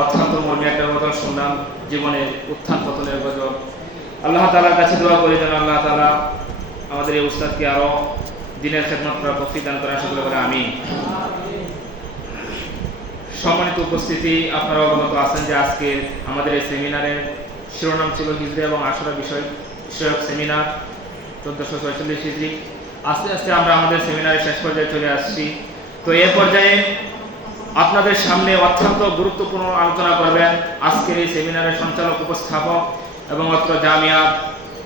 অত্যন্ত একটা গজল শুনলাম জীবনের উত্থান পতনের গজল আল্লাহ তালার কাছে দোয়া করি যেন আল্লাহ তালা আমাদের এই উস্তাদকে আরও দিনের খেদমত করার তফিক দান করেন। সেগুলো করে আমি সম্মানিত উপস্থিতি, আপনারা অবগত আছেন যে আজকে আমাদের এই সেমিনারের শিরোনাম ছিল হিজড়ি এবং আসরা বিষয় বিষয়ক সেমিনার, চোদ্দশো ছয়চল্লিশ হিজড়ি আস্তে আস্তে আমরা আমাদের সেমিনারের শেষ পর্যায়ে চলে আসছি। তো এ পর্যায়ে আপনাদের সামনে অত্যন্ত গুরুত্বপূর্ণ আলোচনা করবেন। আজকের এই সেমিনারের সঞ্চালক উপস্থাপক এবং অত্র জামিয়া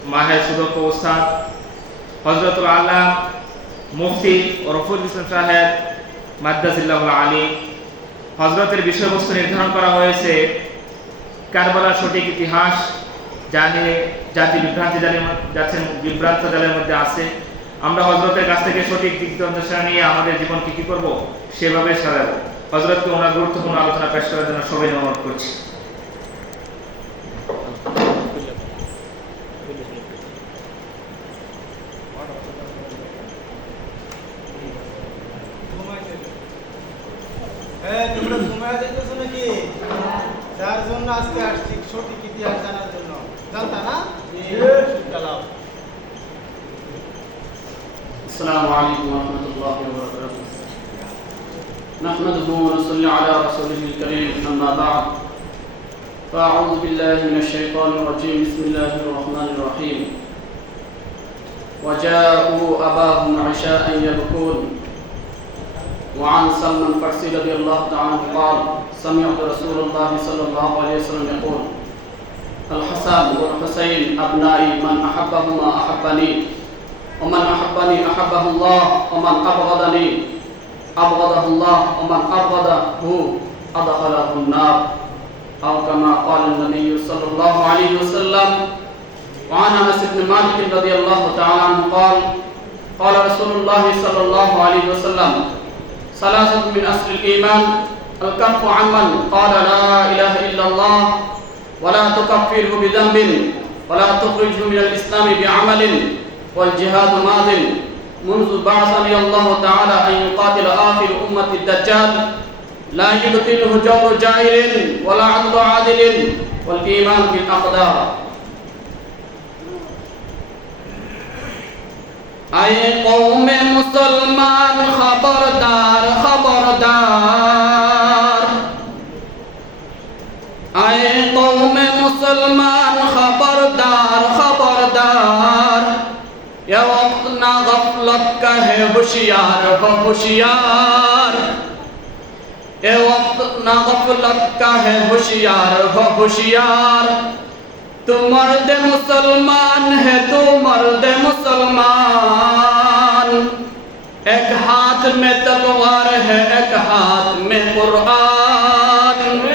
মাহে সুদক্ষ উস্তাদ হজরতুল আল্লাহ মুফতি ও রফুল ইসলাম সাহেব মাদ্দাজিল্লাহ আলী হজরতের বিষয়বস্তু নির্ধারণ করা হয়েছে। কারবালার সঠিক ইতিহাস নিয়ে জাতি বিভ্রান্তি জালের ম- যাচ্ছেন বিভ্রান্ত জালের মধ্যে আছে। আমরা হজরতের কাছ থেকে সঠিক দিক নিয়ে আমাদের জীবনকে কী করব? সেভাবে সাজাবো। হজরতকে ওনার গুরুত্বপূর্ণ আলোচনা পেশ করার জন্য সবাই অনুরোধ করছি। فأعوذ بالله من الشيطان الرجيم. بسم الله الرحمن الرحيم. وجاءوا أباهم عشاء يبكون. وعن سلمان الفارسي رضي الله تعالى عنه قال سمعت رسول الله صلى الله عليه وسلم يقول الحسن والحسين أبنائي من أحبهما أحبني ومن أحبني أحبه الله ومن أبغضني أبغضه الله ومن أبغضه أدخله النار. أو كما قال النبي صلى الله عليه وسلم وعن أنس بن مالك رضي الله تعالى عنه قال قال رسول الله صلى الله عليه وسلم ثلاثة من أصل الإيمان الكف عمن قال لا إله إلا الله ولا تكفره بذنب ولا تخرجه من الإسلام بعمل والجهاد ماض منذ بعثني الله تعالى أن يقاتل آخر أمة الدجال لا يبطله جور جائر ولا عدل عادل والإيمان بالأقدار. أي قوم مسلمان خبردار خبردار. أي قوم مسلمان خبردار خبردار. يا وقتنا غفلت كه هوشيار ہوشیار اے وقت نہ غفلت کا ہے ہوشیار ہو ہوشیار۔ تو مرد مسلمان ہے، تو مرد مسلمان۔ ایک ہاتھ میں تلوار ہے، ایک ہاتھ میں قرآن۔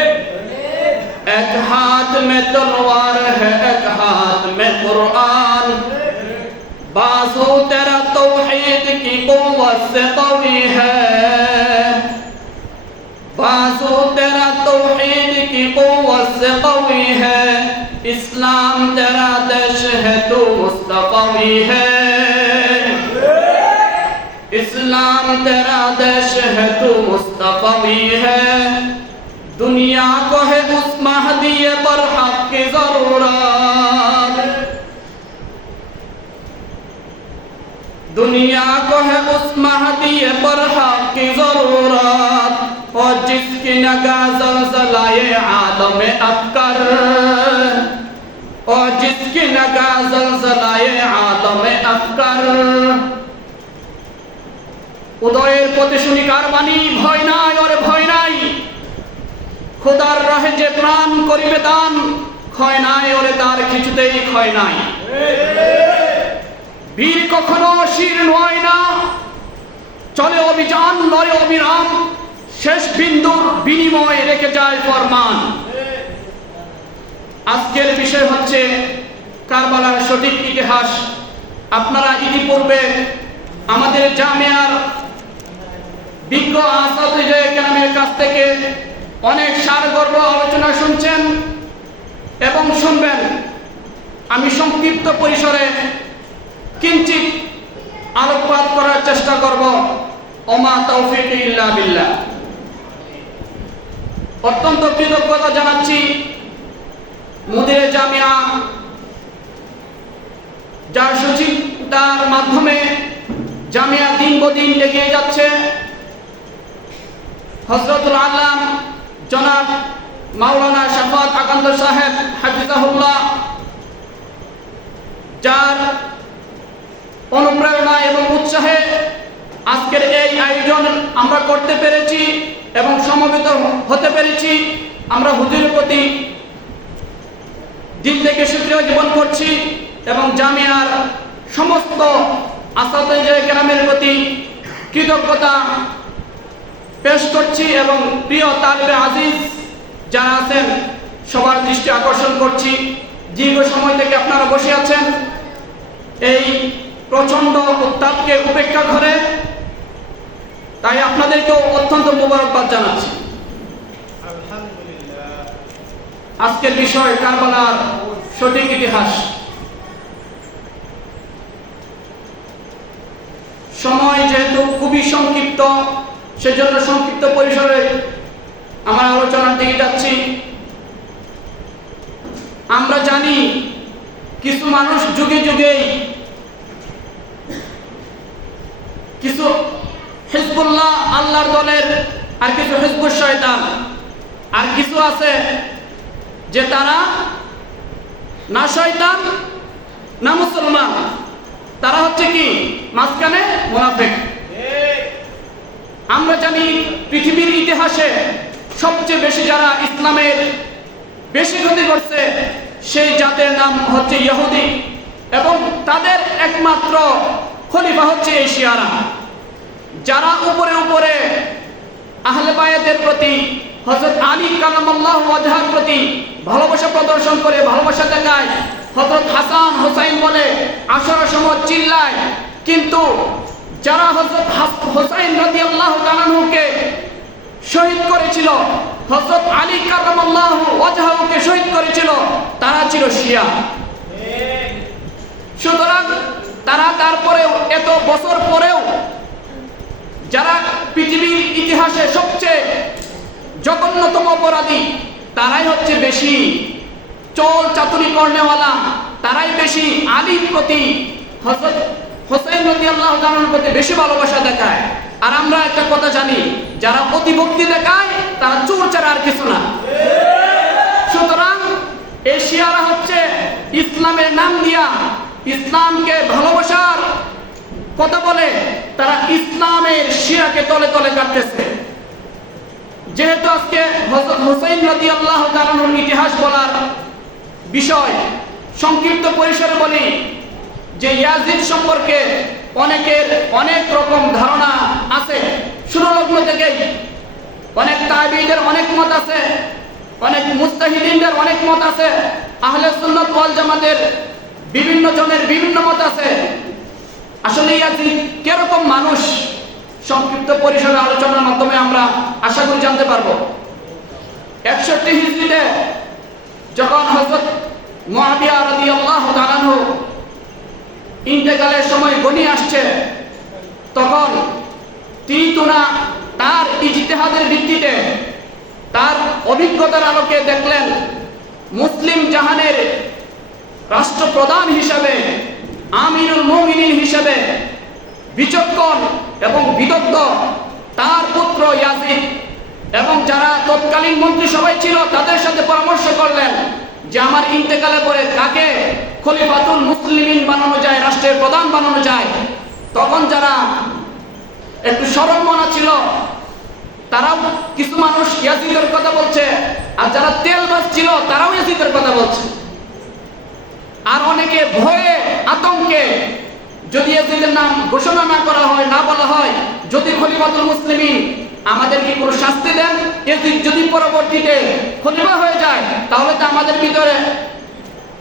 ایک ہاتھ میں تلوار ہے، ایک ہاتھ میں قرآن۔ بازو تیرا توحید کی قوت سے قوی ہے۔ बाजू तेरा तौहीद की कुव्वत से कवी है। इस्लाम तेरा देश है तू मुस्तफवी है। इस्लाम तेरा देश है तू मुस्तफवी है। दुनिया को है उस महदी पर हक की ज़रूरत। दुनिया को है उस महदी पर हक की ज़रूरत। और जिसकी नगाह जलजलाए आलम अफकर और जिसकी नगाह जलजलाए आलम अफकर উদয়ের প্রতি শুনি কার বাণী ভয় নাই ওরে ভয় নাই খোদার রাহে যে প্রাণ করিবে দান ক্ষয় নাই ওরে তার কিছুতেই ক্ষয় নাই বীর কখনো শির নয় না চলে অভিযান লড়ে অবিরাম শেষ বিন্দুর বিনিময়ে রেখে যায় ফরমান। আজকের বিষয় হচ্ছে কারবালার সঠিক ইতিহাস। আপনারা ইতিপূর্বে আমাদের জামিয়ার বিজ্ঞ আসাদের কাছ থেকে অনেক সারগর্ব আলোচনা শুনছেন এবং শুনবেন। আমি সংক্ষিপ্ত পরিসরে কিঞ্চিত আলোকপাত করার চেষ্টা করব। ওমা তৌফিক ইল্লা বিল্লাহ। অত্যন্ত কৃতজ্ঞতা জানাচ্ছি মুদিরে জামিয়া, যার সচিব তার মাধ্যমে জামিয়া দিন বদিন এগিয়ে যাচ্ছে। হজরতুল আল্লাম জনাব মাওলানা শাফাত আকান্দ সাহেব হাফিজাহুল্লাহ, যার অনুপ্রেরণা এবং উৎসাহে আজকের এই আয়োজন আমরা করতে পেরেছি এবং সমবেত হতে পেরেছি। আমরা হুজুরের প্রতি দিন থেকে সুক্রিয় জীবন করছি এবং জামিয়ার সমস্ত আসাদ গ্রামের প্রতি কৃতজ্ঞতা পেশ করছি এবং প্রিয় তালিবে আজিজ যারা আছেন, সবার দৃষ্টি আকর্ষণ করছি। দীর্ঘ সময় থেকে আপনারা বসে আছেন। এই প্রচণ্ড উত্তাপকে উপেক্ষা করে তাই আপনাদেরকেও অত্যন্ত মোবারকবাদ জানাচ্ছি। আজকের বিষয় কারবালার সঠিক ইতিহাস। সময় যেহেতু খুবই সংক্ষিপ্ত, সেজন্য সংক্ষিপ্ত পরিসরে আমার আলোচনার দিকে যাচ্ছি। আমরা জানি কিছু মানুষ যুগে যুগেই কিছু হিজবুল্লাহ, আল্লাহর দলের আর কিছু হিজবুল শয়তান। আর কিছু আছে যে তারা না শয়তান, না মুসলমান। তারা হচ্ছে কি? মাঝখানে মোনাফেক। আমরা জানি পৃথিবীর ইতিহাসে সবচেয়ে বেশি যারা ইসলামের বেশি ক্ষতি করছে, সেই জাতের নাম হচ্ছে ইহুদি। এবং তাদের একমাত্র খলিফা হচ্ছে এশিয়ারা যারা উপরে উপরে আহলে বায়াতের প্রতি, হযরত আলী কালামাল্লাহ ওয়াজহার প্রতি ভালোবাসা প্রদর্শন করে, ভালোবাসা দেখায়, হযরত হাসান হোসাইন বলে আশার সময় চিল্লায়। কিন্তু যারা হযরত হাস- হোসাইন রাদিয়াল্লাহু তাআলাকে শহীদ করেছিল, হযরত আলী কালামাল্লাহ ওয়াজহাকে শহীদ করেছিল, তারা ছিল শিয়া। সুতরাং তারা তারপরেও, এত বছর পরেও যারা পৃথিবীর ইতিহাসে সবচেয়ে জঘন্যতম অপরাধী, তারাই হচ্ছে বেশি চল চাতুরি কর্নেওয়ালা তারাই বেশি আলীর প্রতি হোসেন রদি আল্লাহ প্রতি বেশি ভালোবাসা দেখায়। আর আমরা একটা কথা জানি, যারা অতিভক্তি দেখায়, তারা চোর ছাড়া আর কিছু না। সুতরাং এশিয়ারা হচ্ছে ইসলামের নাম দিয়া ইসলামকে ভালোবাসার কথা বলে, তারা ইসলামের শিয়াকে তলে তলে কাটতেছে। যেহেতু আজকে হোসেন রাদি আল্লাহ ইতিহাস বলার বিষয়, সংক্ষিপ্ত পরিসরে বলি যে ইয়াজিদ সম্পর্কে অনেকের অনেক রকম ধারণা আছে। সুরলগ্ন থেকে অনেক তাবিদের অনেক মত আছে, অনেক মুস্তাহিদিনদের অনেক মত আছে, আহলে সুন্নাত ওয়াল জামাতের বিভিন্ন জনের বিভিন্ন মত আছে। আসলে ইয়াজিদ কীরকম মানুষ সংক্ষিপ্ত পরিসরে আলোচনার মাধ্যমে আমরা আশা করি জানতে পারব? একষট্টি হিজরিতে যখন হযরত মুআবিয়া রাদিয়াল্লাহু তাআলা আনহু ইন্তেকালের সময় গণিয়ে আসছে, তখন তিনি তোনা তার ইজতিহাদের ভিত্তিতে তার অভিজ্ঞতার আলোকে দেখলেন মুসলিম জাহানের রাষ্ট্রপ্রধান হিসাবে আমিরুল মুমিনিন হিসাবে বিচক্ষণ এবং বিদগ্ধ তার পুত্র ইয়াজিদ এবং যারা তৎকালীন মন্ত্রিসভায় ছিল তাদের সাথে পরামর্শ করলেন যে আমার ইন্তেকালে পরে কাকে খলিফাতুল মুসলিমিন বানানো যায়, রাষ্ট্রের প্রধান বানানো যায়। তখন যারা একটু সরল ছিল, তারাও কিছু মানুষ ইয়াজিদের কথা বলছে, আর যারা তেলবাজ ছিল, তারাও ইয়াজিদের কথা বলছে। আর অনেকে ভয়ে আতঙ্কে যদি এজিদের নাম ঘোষণা না করা হয়, না বলা হয়, যদি খলিফাতুল মুসলিমিন আমাদের কি কোনো শাস্তি দেন এজিদ যদি পরবর্তীতে খলিফা হয়ে যায়, তাহলে তো আমাদের ভিতরে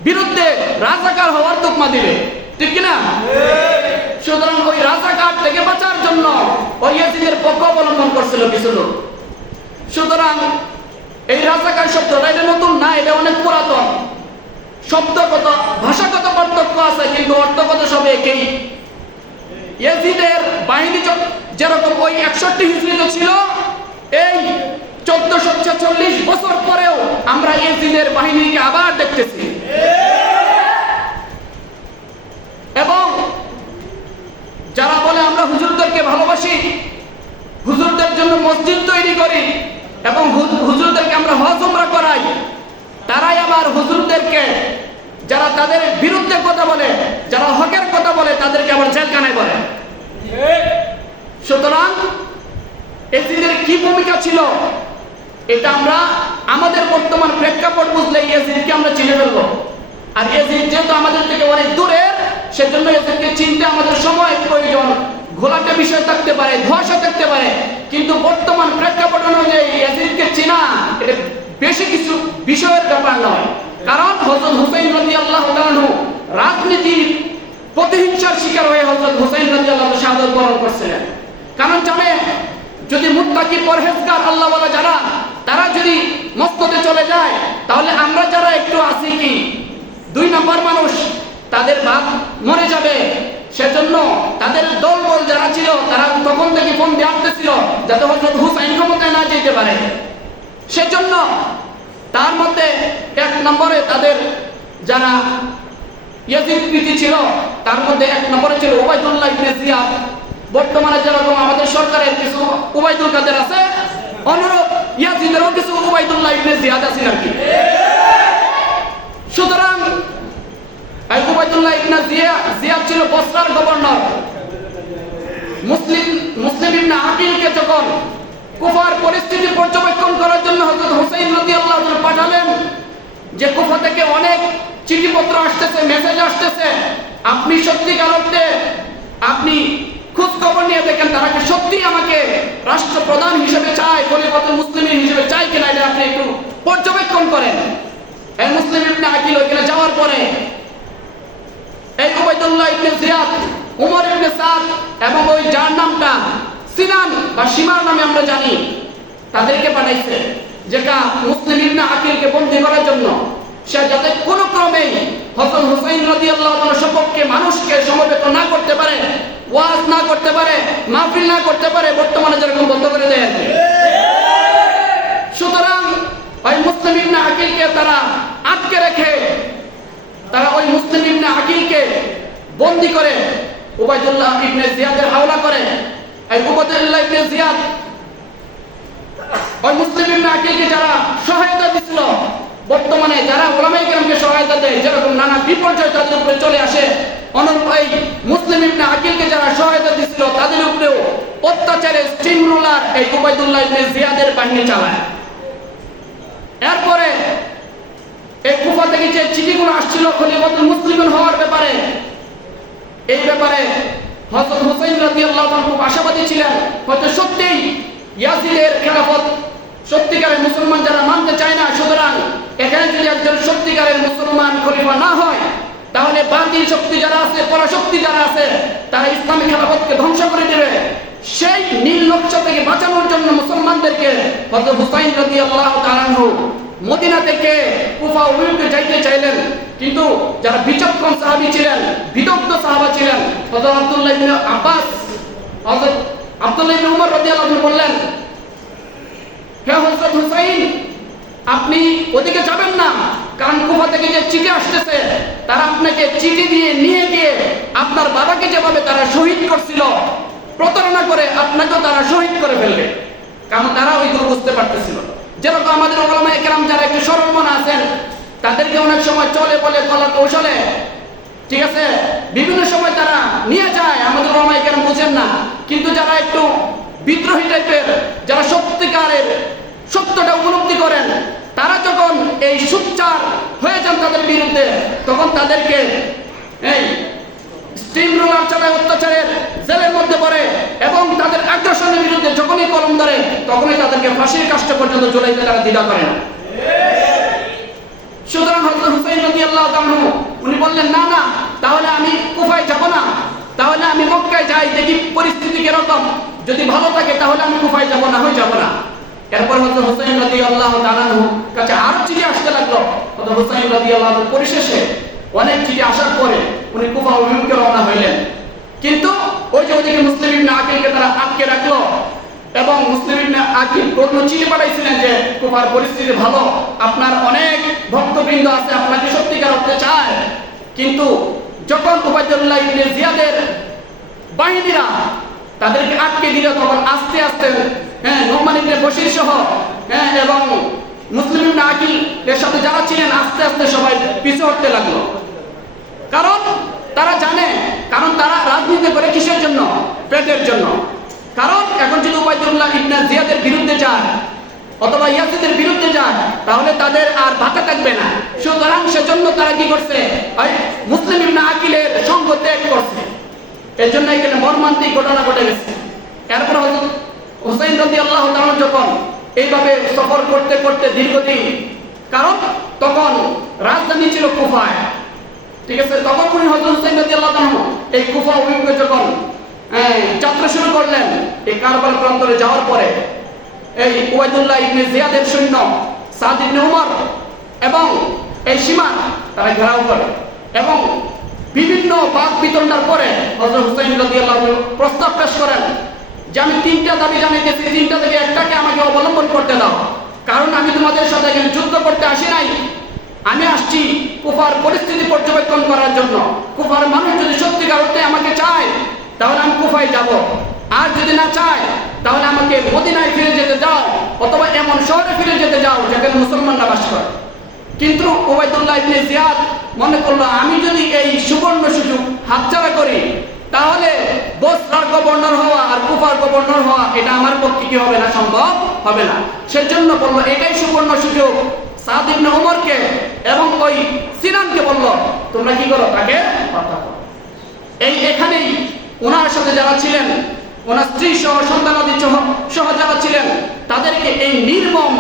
বিরুদ্ধে রাজাকার হওয়ার তোকমা দিবে। ঠিক কিনা? সুতরাং ওই রাজাকার থেকে বাঁচার জন্য ওই ইয়াজিদের পক্ষ অবলম্বন করছিল কিছু লোক। সুতরাং এই রাজাকার শব্দটা এটা নতুন না, এটা অনেক পুরাতন। শব্দগত, ভাষাগত পার্থক্য আছে, কিন্তু অর্থগত সব একই। ইয়াজিদের বাহিনী যেরকম ওই একষট্টি হিজড়িতে ছিল, এই চোদ্দশো ছেচল্লিশ বছর পরেও আমরা এজিদের বাহিনীকে আবার দেখতেছি। এবং যারা বলে আমরা হুজুরদেরকে ভালোবাসি, হুজুরদের জন্য মসজিদ তৈরি করি, এবং হুজুরদেরকে আমরা হজ উমরা করাই তারাই আবার হুজুরদেরকে, যারা তাদের বিরুদ্ধে কথা বলে, যারা হকের কথা বলে, তাদেরকে আবার জেলখানায় বলে। সুতরাং এজিদের কি ভূমিকা ছিল? এটা আমরা আমাদের বর্তমান প্রেক্ষাপট বুঝলে এজিদকে আমরা চিনে ফেলব। আর এজিদ যেহেতু আমাদের থেকে অনেক দূরের, সেজন্য এজিদকে চিনতে আমাদের সময় প্রয়োজন। ঘোলাটে বিষয় থাকতে পারে, ধোয়াশা থাকতে পারে। কিন্তু বর্তমান প্রেক্ষাপট অনুযায়ী এজিদকে চিনা, এটা বেশি বিষয়ের ব্যাপার নয়। কারণ হজরত হুসাইন রাজি আল্লাহ রাজনীতির প্রতিহিংসার শিকার হয়ে হজরত হুসাইন রাজি আল্লাহ শাহাদত বরণ করছিলেন। কারণ জানে, যদি মুত্তাকি পরহেজগার আল্লাহ বলা যারা, তারা যদি মস্ততে চলে যায়, তাহলে আমরা যারা একটু আছি কি? দুই নম্বর মানুষ, তাদের বাপ মরে যাবে। সেজন্য তাদের দলবল যারা ছিল, তারা তখন থেকে ফোন দিয়ে আসতেছিল যাতে হজরত হুসাইন ক্ষমতায় না যেতে পারে। সেজন্য তার মধ্যে এক নম্বরে তাদের যারা ইয়াজিদ প্রীতি ছিল, তার মধ্যে এক নম্বরে ছিল ওবায়দুল্লাহ ইবনে জিয়াদ। বর্তমানে যেরকম আমাদের সরকারের কিছু ওবায়দুল কাদের আছে, অনুরূপ ইয়াজিদেরও কিছু ওবায়দুল্লাহ ইবনে জিয়াদ আছেন আর কি। সুতরাং, এই ওবায়দুল্লাহ ইবনে জিয়া জিয়াদ ছিল বসরার গভর্নর। মুসলিম মুসলিম ইবনে আকিলকে যখন কুফার পরিস্থিতি পর্যবেক্ষণ করার জন্য হযরত হুসাইন রাদিয়াল্লাহু আনহু পাঠালেন যে কুফা থেকে অনেক চিঠিপত্র আসতেছে মেসেজ আসতেছে। আপনি সত্যিকার অর্থে আপনি খোঁজ খবর নিয়ে দেখেন তারা কি সত্যি আমাকে রাষ্ট্রপ্রধান হিসেবে চায়, খলিফাতুল মুসলিম হিসেবে চায় কিনা, এটা আপনি একটু পর্যবেক্ষণ করেন। এই মুসলিম ইবনে আকিল ওইখানে যাওয়ার পরে এই Ubaidullah ibn Ziyad, Umar ibn Saad এবং ওই যার নামটা সিনান বা সীমার নামে আমরা জানি, তাদেরকে পাঠাইছে যেটা মুসলিম ইবনে আকিলকে বন্দী করার জন্য। সে যাতে কোনো ক্রমেই হসন হুসাইন রাদিয়াল্লাহু তাআলা সপক্ষে মানুষকে সমবেত না করতে পারে, ওয়াজ না করতে পারে, মাহফিল না করতে পারে, বর্তমানে যেরকম বন্ধ করে দেয় আর সুতরাং ওই মুসলিম ইবনে আকিলকে তারা আটকে রেখে, তারা ওই মুসলিম ইবনে আকিলকে বন্দি করে উবাইদুল্লাহ ইবনে জিয়াদের হাওলা করে এই উবাইদুল্লাহ ইবনে মুসলিম যারা সহায়তা দিছিল, বর্তমানে যারা ওলামাই কেরামকে সহায়তা দেয়, যেরকম নানা বিপর্যয় তাদের উপরে চলে আসে অনুরূপ এই মুসলিম ইবনে আকিলকে যারা সহায়তা দিছিল, তাদের উপরেও রোলার এই উবাইদুল্লাহ জিয়াদের বাহিনী চালায়। এরপরে এই কুফা থেকে যে চিঠিগুলো আসছিল, খলিফাতুল মুসলিমিন হওয়ার ব্যাপারে, এই ব্যাপারে হযরত হুসাইন রাদিয়াল্লাহু আনহু আশাবাদী ছিলেন। হয়তো সত্যিই ইয়াজিদের খেলাফত সত্যিকারের মুসলমান যারা মানতে চায় না, সুতরাং এখানে যদি একজন মুসলমান খলিফা না হয়, তাহলে বাতিল শক্তি যারা আছে, পরাশক্তি যারা আছে, তারা ইসলামী খেলাফতকে ধ্বংস করে দেবে। সেই নীল লক্ষ্য থেকে বাঁচানোর জন্য মুসলমানদেরকে হযরত হুসাইন রাদিয়াল্লাহু তাআলা মদিনা থেকে কুফা অভিমুখে যাইতে চাইলেন। কিন্তু যারা বিচক্ষণ সাহাবী ছিলেন, বিদগ্ধ সাহাবা ছিলেন, হযরত আব্দুল্লাহ ইবনে আব্বাস, হযরত আব্দুল্লাহ ইবনে উমর রাদিয়াল্লাহু বললেন, হে হযরত হুসাইন, আপনি ওদিকে যাবেন না। কারণ কুফা থেকে যে চিঠি আসতেছে, তারা আপনাকে চিঠি দিয়ে নিয়ে গিয়ে আপনার বাবাকে যেভাবে তারা শহীদ করছিল, প্রতারণা করে আপনাকেও তারা শহীদ করে ফেলবে। কারণ তারা ওইগুলো বুঝতে পারতেছিল যেরকম আমাদের ওলামা একরাম যারা একটু সরল মনে আছেন, তাদেরকে অনেক সময় চলে বলে কলা কৌশলে। ঠিক আছে? বিভিন্ন সময় তারা নিয়ে যায়, আমাদের ওলামা বুঝেন না। কিন্তু যারা একটু বিদ্রোহী টাইপের, যারা সত্যিকারের, সত্যটা উপলব্ধি করেন, তারা যখন এই সুচ্চার হয়ে যান তাদের বিরুদ্ধে, তখন তাদেরকে এই স্টিম রোলার মধ্যে পড়ে এবং তাদের আগ্রাসনের বিরুদ্ধে যখনই কলম ধরে, তখনই তাদেরকে ফাঁসির কাষ্ট পর্যন্ত ঝুলাইতে তারা সুতরাং হযরত হুসাইন রাদিয়াল্লাহু তাআলা উনি বললেন, না না, তাহলে আমি কুফায় যাব না। তাহলে আমি মক্কায় যাই, দেখি পরিস্থিতি কীরকম। যদি ভালো থাকে, তাহলে আমি কুফায় যাব না, হয়ে যাব না। এরপর হযরত হুসাইন রাদিয়াল্লাহু তাআলা কাছে আরও চিঠি আসতে লাগল। হযরত হুসাইন রাদিয়াল্লাহু তাআলা পরিশেষে অনেক চিঠি আসার পরে উনি কুফা অভিমুখে রওনা হইলেন। কিন্তু ওই যে ওইদিকে মুসলিম ইবনে আকিলকে তারা আটকে রাখল এবং মুসলিম ইবনে আকিব প্রশ্ন চিঠি পাঠাইছিলেন যে, কুফার পরিস্থিতি ভালো, আপনার অনেক ভক্তবৃন্দ আছে আপনাকে সত্যিকার অর্থে চায়? কিন্তু যখন উবাইদুল্লাহ ইবনে জিয়াদের বাহিনীরা তাদেরকে আটকে দিল, তখন আস্তে আস্তে হ্যাঁ নোমান ইবনে বশির সহ হ্যাঁ এবং মুসলিম ইবনে আকিল এর সাথে যারা ছিলেন, আস্তে আস্তে সবাই পিছু হটতে লাগল। কারণ তারা জানে, কারণ তারা রাজনীতি করে কিসের জন্য? পেটের জন্য। কারণ এখন যদি উবাইদুল্লাহ ইবনে জিয়াদের বিরুদ্ধে যায়, অথবা ইয়াসিদের বিরুদ্ধে যায়, তাহলে তাদের আর ভাতা থাকবে না। সুতরাং সেজন্য তারা কি করছে? মুসলিম ইবনে আকিলের সঙ্গ ত্যাগ করছে। এর জন্য এখানে মর্মান্তিক ঘটনা ঘটে গেছে। এরপর হুসাইন রাদিয়াল্লাহু তাআলা যখন এইভাবে সফর করতে করতে দীর্ঘদিন, কারণ তখন রাজধানী ছিল কুফায়। ঠিক আছে তখন উনি হযরত হুসাইন রাদিয়াল্লাহু তাআলা এই কুফা অভিমুখে যখন যাত্রা শুরু করলেন, এই কারবাল প্রান্তরে যাওয়ার পরে, এই উবাইদুল্লাহ ইবনে জিয়াদের সৈন্য, সাদ ইবনে উমর এবং এই সীমা, তারা ঘেরাও করে এবং বিভিন্ন বাদ বিতণ্ডার পরে হযরত হুসাইন রাদিয়াল্লাহু আনহু প্রস্তাব পেশ করেন যে আমি তিনটা দাবি জানাইতেছি, তিনটা থেকে একটাকে আমাকে অবলম্বন করতে দাও। কারণ আমি তোমাদের সাথে যুদ্ধ করতে আসি নাই। আমি আসছি কুফার পরিস্থিতি পর্যবেক্ষণ করার জন্য। কুফার মানুষ যদি সত্যিকার অর্থে আমাকে চায়, তাহলে আমি কুফায় যাব। আর যদি না চায়, তাহলে আমাকে মদিনায় ফিরে যেতে দাও, অথবা এমন শহরে ফিরে যেতে যাও যেখানে মুসলমানরা বাস করে। কিন্তু ওবায়দুল্লাহ ইবনে জিয়াদ মনে করল, আমি যদি এই সুবর্ণ সুযোগ হাতছাড়া করি, তাহলে বসরার গভর্নর হওয়া আর কুফার গভর্নর হওয়া, এটা আমার পক্ষে কি হবে না? সম্ভব হবে না। সেজন্য বলল, এটাই সুবর্ণ সুযোগ। সাদ ইবনে ওমরকে এবং ওই সিনানকে বলল, তোমরা কি করো তাকে হত্যা করো? এই এখানেই ওনার সাথে যারা ছিলেন ওনার স্ত্রী সহ সন্তানাদি সহ যারা ছিলেন, তাদেরকে এই নির্মম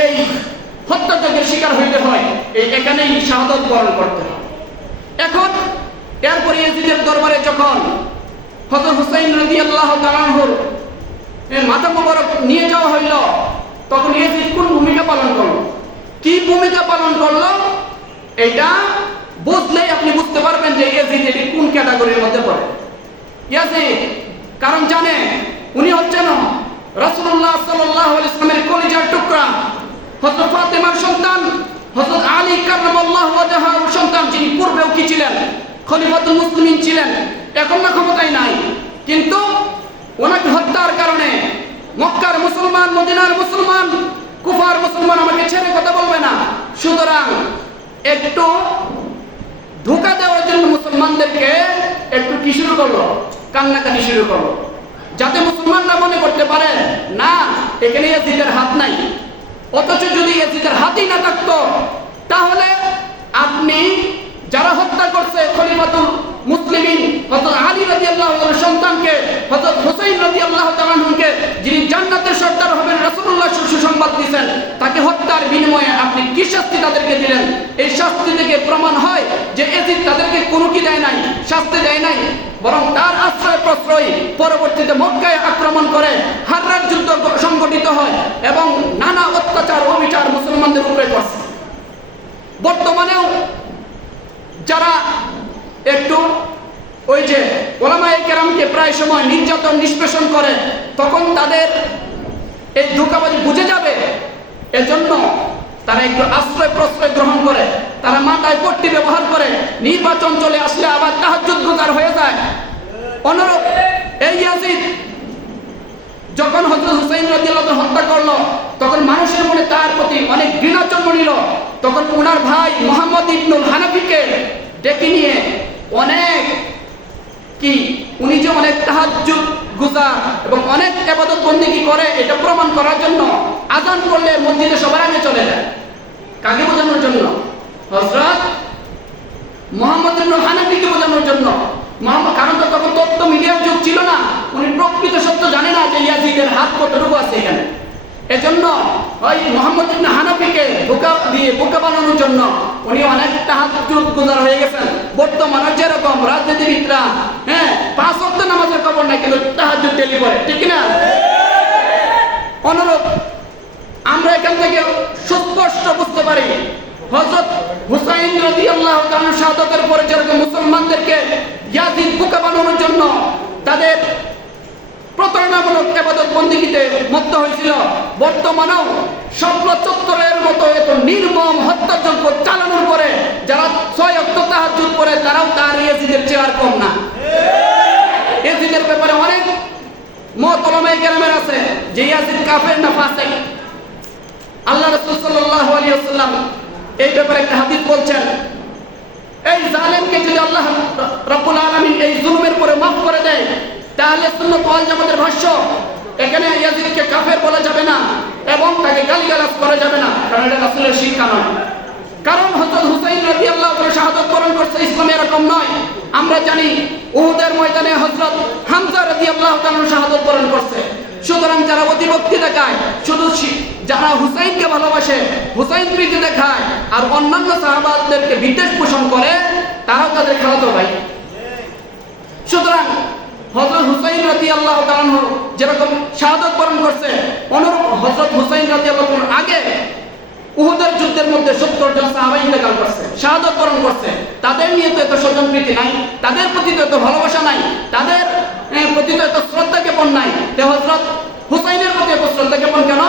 এই হত্যাযজ্ঞের শিকার হইতে হয়। এই এখানেই শাহাদত বরণ করতে হয়। এখন এরপরে ইয়াজিদের দরবারে যখন হযরত হুসাইন রাদিয়াল্লাহু তাআলার মাথা মোবারক নিয়ে যাওয়া হইল, তখন ইয়াজিদ কোন ভূমিকা পালন করল? কি ভূমিকা পালন করল? এটা বুঝলেই আপনি বুঝতে পারবেন যে ইয়াজিদ এটি কোন ক্যাটাগরির মধ্যে পড়ে। ইয়াজিদ, কারণ জানে, উনি হচ্ছেন রাসূলুল্লাহ সাল্লাল্লাহু আলাইহি ইসলামের কলিজার টুকরা। হযরত ফাতেমার সন্তান, হযরত আলী কাররামাল্লাহু ওয়াজহার সন্তান, যিনি পূর্বেও কি ছিলেন? খলিফাতুল মুসলিমিন ছিলেন, এখন না ক্ষমতায় নাই। কিন্তু ওনাকে হত্যার কারণে মক্কার মুসলমান মদিনার মুসলমান কুফার মুসলমান আমাকে ছেড়ে কথা বলবে না সুতরাং একটু ধোকা দেওয়ার জন্য মুসলমানদেরকে একটু কি শুরু করল? কান্নাকানি শুরু করল। যাতে মুসলমানরা মনে করতে পারে, না, এখানে ইয়াজিদের হাত নাই। অথচ যদি ইয়াজিদের হাতই না থাকতো, তাহলে আপনি যারা হত্যা করছে খলিফাতুল মুসলিমিন, হযরত আলী রাদিয়াল্লাহু তাআলার সন্তানকে, হযরত হুসাইন রাদিয়াল্লাহু তাআলাকে যিনি জান্নাতের সর্দার হবেন, রাসূলুল্লাহ সুসংবাদ দিয়েছেন, তাকে হত্যার বিনিময়ে আপনি কি শাস্তি তাদেরকে দিলেন? এই শাস্তি থেকে প্রমাণ হয় যে এজিদ তাদেরকে কোনো কি দেয় নাই, শাস্তি দেয় নাই, বরং তার আশ্রয় প্রশ্রয় পরবর্তীতে মক্কায় আক্রমণ করে হাররার যুদ্ধ সংগঠিত হয় এবং নানা অত্যাচার অবিচার মুসলমানদের উপরে করছে বর্তমানেও যারা একটু ওই যে ওলামায়ে কেরামকে প্রায় সময় নির্যাতন, নিষ্পেষণ করে, তখন তাদের এই ধোকাবাজি বুঝে যাবে। এজন্য তারা একটু আশ্রয় প্রশ্রয় গ্রহণ করে, তারা মাথায় পট্টি ব্যবহার করে, নির্বাচন চলে আসলে আবার তাহাজ্জুদ গুজার হয়ে যায়। অনুরূপ এই ইয়াজিদ যখন হযরত হুসাইন রাদিয়াল্লাহু হত্যা করল, তখন মানুষের মনে তার প্রতি অনেক ঘৃণা জন্ম নিল। তখন ওনার ভাই মোহাম্মদ ইবনুল হানাফিকে ডেকে নিয়ে অনেক কি, উনি যে অনেক তাহাজ্জুদ গুজার এবং অনেক ইবাদত বন্দেগী করে, এটা প্রমাণ করার জন্য আজান করলে মসজিদে সবার আগে চলে যায়। কাকে বোঝানোর জন্য? হযরত মোহাম্মদ হানাফিকে বোঝানোর জন্য। কারণ তো তখন তথ্য মিডিয়ার যুগ ছিল না। উনি প্রকৃত সত্য জানে না যে ইয়াজিদের হাত কতটুকু আছে এখানে। এজন্য ওই মোহাম্মদ হানাফিকে বোকা দিয়ে বোকা বানানোর জন্য উনি অনেক তাহাজ্জুদ গুজার হয়ে গেছেন। বর্তমানে যেরকম রাজনীতিবিদরা হ্যাঁ পাঁচ ওয়াক্ত নামাজের খবর নাই, কিন্তু তাহাজ্জুদ ডেলি করে ঠিক না অনুরূপ, আমরা এখান থেকে সুস্পষ্ট বুঝতে পারি, হযরত হুসাইন রাদিয়াল্লাহু তাআলা শাহাদাতের পরে যেরকম মুসলমানদেরকে ইয়াজিদ বোকা বানানোর জন্য তাদের প্রতারণামূলক এবাদত বন্দিগিতে মত্ত হয়েছিল, বর্তমানেও স্বপ্ন এত নির্মম হত্যাযজ্ঞ চালানোর পরে, যারা ছয় অক্ট তাহাজুদ করে তারাও তার ইয়াজিদের চেয়ার কম না। ইয়াজিদের ব্যাপারে অনেক মত ওলামায়ে আছে, যে ইয়াজিদ কাফের না ফাসিক। আল্লাহ রাসূল সাল্লাল্লাহু আলাইহি ওয়াসাল্লাম এই ব্যাপারে একটা হাদিস বলছেন, এই জালেমকে যদি আল্লাহ রাব্বুল আলামিন এই জুলুমের পরে মাফ করে দেয়, তাহলে সুন্নাত ওয়াল জামাতের ভাষ্য, এখানে ইয়াজিদকে কাফের বলা যাবে না। এবং তাকে গালিগালাজ করা যাবে না, কারণ এটা রাসূলের শিক্ষা নয়। কারণ হযরত হুসাইন রাদিয়াল্লাহু তাআলা শাহাদাত বরণ করছে, ইসলামে এরকম নয়। আমরা জানি উহুদের ময়দানে হযরত হামজা রাদিয়াল্লাহু তাআলা শাহাদাত বরণ করছে। সুতরাং যারা অতিভক্তি দেখায়, শুধু যারা হুসাইনকে ভালোবাসে, হুসাইন প্রীতি দেখায়, আর অন্যান্য সাহাবাদেরকে বিদ্বেষ পোষণ করে, তারাও তাদের খেলাতো ভাই। সুতরাং হজরত হুসাইন রাজি আল্লাহ যেরকম শাহাদত বরণ করছে, অনুরূপ হজরত হুসাইন রাজি আল্লাহ আগে উহুদের যুদ্ধের মধ্যে সত্তর জন সাহাবা ইন্তেকাল করছে, শাহাদত বরণ করছে। তাদের নিয়ে তো এত স্বজন প্রীতি নাই, তাদের প্রতি তো এত ভালোবাসা নাই, তাদের প্রতি তো এত শ্রদ্ধা জ্ঞাপন নাই। যে হজরত হুসাইনের প্রতি এত শ্রদ্ধা জ্ঞাপন কেন?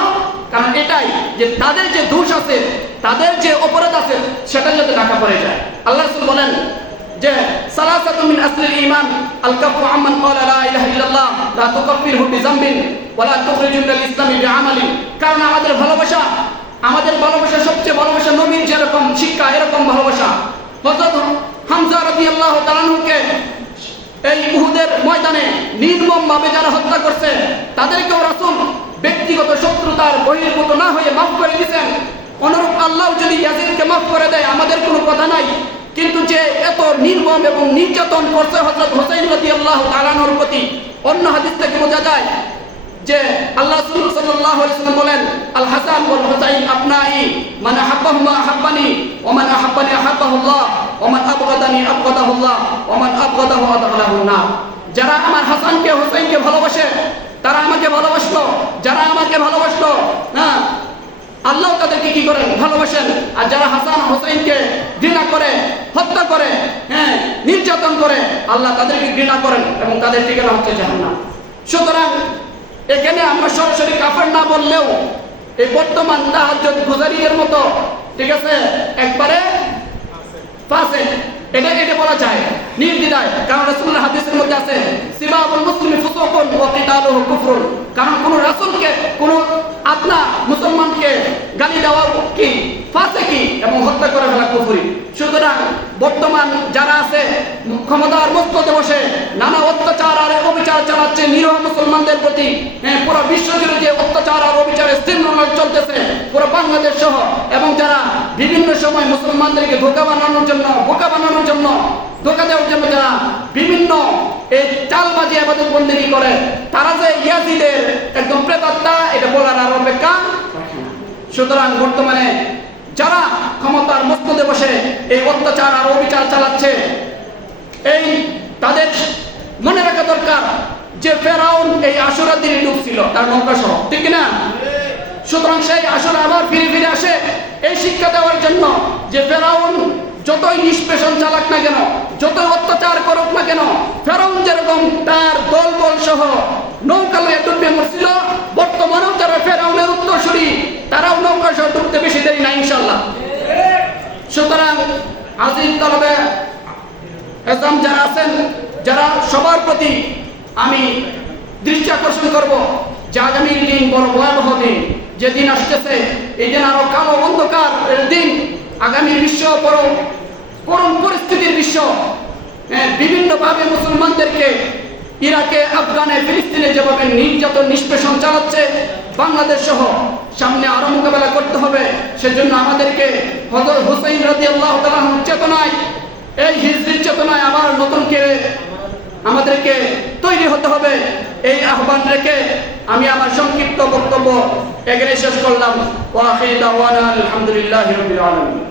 কারণ এটাই যে তাদের যে দোষ আছে, তাদের যে অপরাধ আছে সেটা যাতে ঢাকা পড়ে যায়। আল্লাহ রাসূল বলেন যে সালাসাতু মিন আসলিল ঈমান, আল কাফু আম্মান ক্বালা লা ইলাহা ইল্লাল্লাহ, লা তুকাফিরহু বিযামবিন, ওয়া লা তুখরিজু মিনাল ইসলামি বিআমালিন কারণ আমাদের ভালোবাসা আমাদের ভালোবাসা সবচেয়ে ভালোবাসা নবীর যেরকম শিক্ষা, এরকম ভালোবাসা। হযরত হামজা রাদিয়াল্লাহু তাআলাকে এই উহুদের ময়দানে নির্মম ভাবে যারা হত্যা করছে, তাদেরকেও রাসূল ব্যক্তিগত শত্রুতার বহির্ভূত না হয়ে মাফ করে দিয়েছেন। অনুরূপ আল্লাহ যদি ইয়াজিদকে মাফ করে দেয়, আমাদের কোনো কথা নাই। কিন্তু যে এত নির্মম এবং নির্যাতন করছে হযরত হোসেন রাদিয়াল্লাহু তাআলার প্রতি, অন্য হাদিস থেকে বোঝা যায় যে আল্লাহ ওয়াসাল্লাম বলেন আল হাসান ওয়াল হুসাইন আপনাই, মান আহাব্বাহুমা আহাব্বানি, ওয়া মান আহাব্বানি আহাব্বাহুল্লাহ, ওয়া মান আবগাদানি আবগাদাহুল্লাহ, ওয়া মান আবগাদাহু যারা আমার হাসানকে, হুসাইনকে ভালোবাসে, তারা আমাকে ভালোবাসলো যারা আমাকে ভালোবাসলো হ্যাঁ আল্লাহ তাদেরকে কি করেন? ভালোবাসেন। আর যারা হাসান হোসেনকে ঘৃণা করে হত্যা করে হ্যাঁ নির্যাতন করে, আল্লাহ তাদেরকে ঘৃণা করেন এবং তাদের ঠিকানা হচ্ছে জাহান্নাম। সুতরাং এখানে আমরা সরাসরি কাফের না বললেও এই বর্তমান তাহাজ্জুদ গুজারিদের মতো, ঠিক আছে, একবারে পাশে এটা এটা বলা যায় নির্দ্বিধায়, কারণ রাসূলের হাদিসের মধ্যে আছে, সিবাবুল মুসলিমি ফুসুকুন ওয়া কিতালুহু কুফরুন। কারণ কোন রাসূলকে, কোন আপনা মুসলমানকে গালি দেওয়া কি ফাসিকি এবং হত্যা করে ফেলা কুফরি। সুতরাং বর্তমান যারা আছে ক্ষমতার মস্ততে বসে নানা অত্যাচার আর অবিচার চালাচ্ছে নিরহ মুসলমানদের প্রতি। হ্যাঁ, পুরো বিশ্ব জুড়ে যে অত্যাচার আর অবিচারের স্থির চলতেছে পুরো বাংলাদেশ সহ এবং যারা বিভিন্ন সময় মুসলমানদেরকে ধোকা বানানোর জন্য বোকা বানানোর জন্য ধোকা দেওয়ার জন্য যারা বিভিন্ন এই চালবাজি আবাদত বন্দেগী করে তারা যে ইয়াজিদের একদম প্রেতাত্মা এটা বলার আর অপেক্ষা সুতরাং বর্তমানে যারা ক্ষমতার মস্তদে বসে এই অত্যাচার আর অবিচার চালাচ্ছে, এই তাদের মনে রাখা দরকার যে ফেরাউন এই আশুরা দিনে ডুবছিল, তার নৌকা সহ, ঠিক না সুতরাং সেই আসলে আবার ফিরে ফিরে আসে এই শিক্ষা দেওয়ার জন্য যে ফেরাউন যতই নিষ্পেষণ চালাক না কেন, যতই অত্যাচার করুক না কেন, ফেরাউন যেরকম তার দলবল সহ নৌকা লয়ে ডুবে মরছিল, বর্তমানেও যারা ফেরাউনের উত্তরসূরি তারাও নৌকা সহ ডুবতে বেশি দেরি না ইনশাল্লাহ সুতরাং আজিজ তলবে এসম যারা আছেন, যারা সবার প্রতি আমি দৃষ্টি আকর্ষণ করব, যে আগামীর দিন বড় ভয়াবহ দিন, যে দিন আসতেছে, এই দিন আরও কালো অন্ধকার দিন আগামীর বিশ্ব বড় করুণ পরিস্থিতির বিশ্ব বিভিন্নভাবে মুসলমানদেরকে ইরাকে, আফগানে, ফিলিস্তিনে যেভাবে নির্যাতন, নিষ্পেষণ চালাচ্ছে, বাংলাদেশ সহ সামনে আরও মোকাবেলা করতে হবে। সেজন্য আমাদেরকে হজর হুসাইন রাজি আল্লাহ চেতনায়, এই হিজরির চেতনায় আবার নতুন করে আমাদেরকে তৈরি হতে হবে। এই আহ্বান রেখে আমি আমার সংক্ষিপ্ত বক্তব্য এগিয়ে শেষ করলাম। ওয়াহিদ আলহামদুলিল্লাহ রবিল আলমী